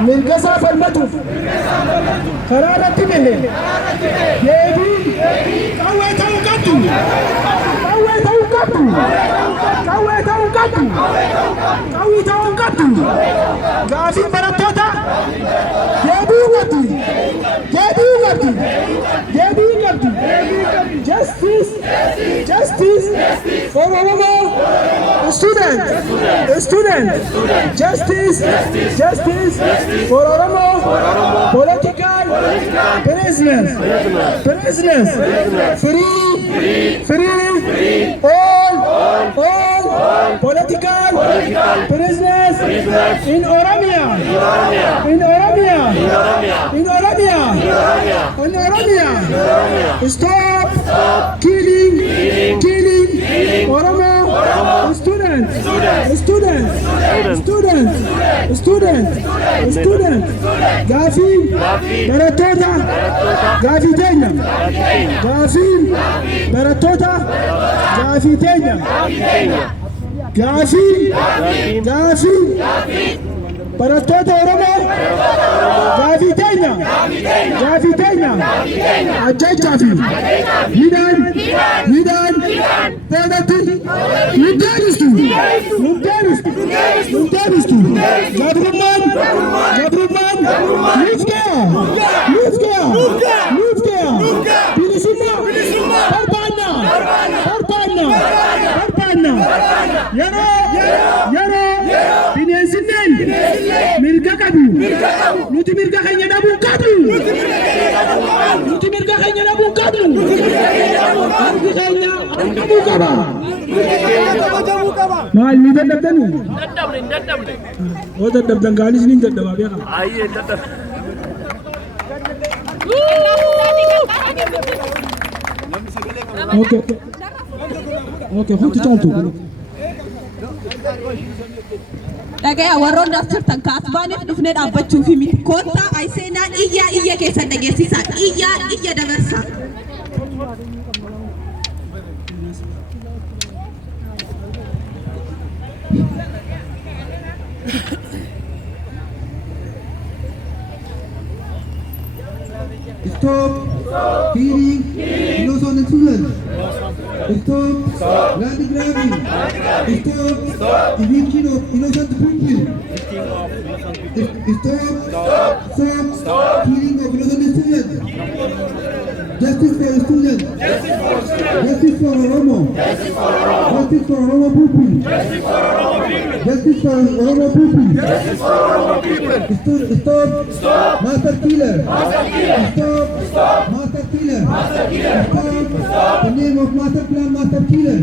mirgasa falmatu karaa irratti bahe deebii qawwee ta'uu qabdu qawwee ta'uu qabdu qawwee ta'uu qabdu qawwee ta'uu qabdu gaafii barattoota deebii qabdu deebii qabdu deebii qabdu justice justice for Oromo student justice justice for Oromo political prisoners free all political prisoners in Oromia stop killing Oromo students gaafii barattoota gaafii teenya gaafii barattoota gaafii teenya gaafii barattoota Oromoo gaafii teenya ajjechaa fi hidhaan boodatti nu deebistu gabrummaan nuuf ga'a bilisummaa barbaanna yeroo bineensinneen mirga qabu nuti mirga keenya dhabuu qabnu mirgi keenya dhabuu qaba maal ni dadhabdanii oo dadhabdan gaanis ni dadhabaa beeka Okay, hutu caaltu dhagaya warroon as jirtan kaasbaaniif dhufnee dhaabbachuu fi miti koottaa ayseenaan iyya keessan dhageessisaa iyya dabarsaa. Stop killing innocent children. Stop land grabbing. Stop eviction of innocent people. Stop killing of innocent students. Justice for students. Justice for Oromo. Justice for Oromo people. Justice for Oromo people. Stop master killer. Stop master killer. Stop the name of master plan, master killer.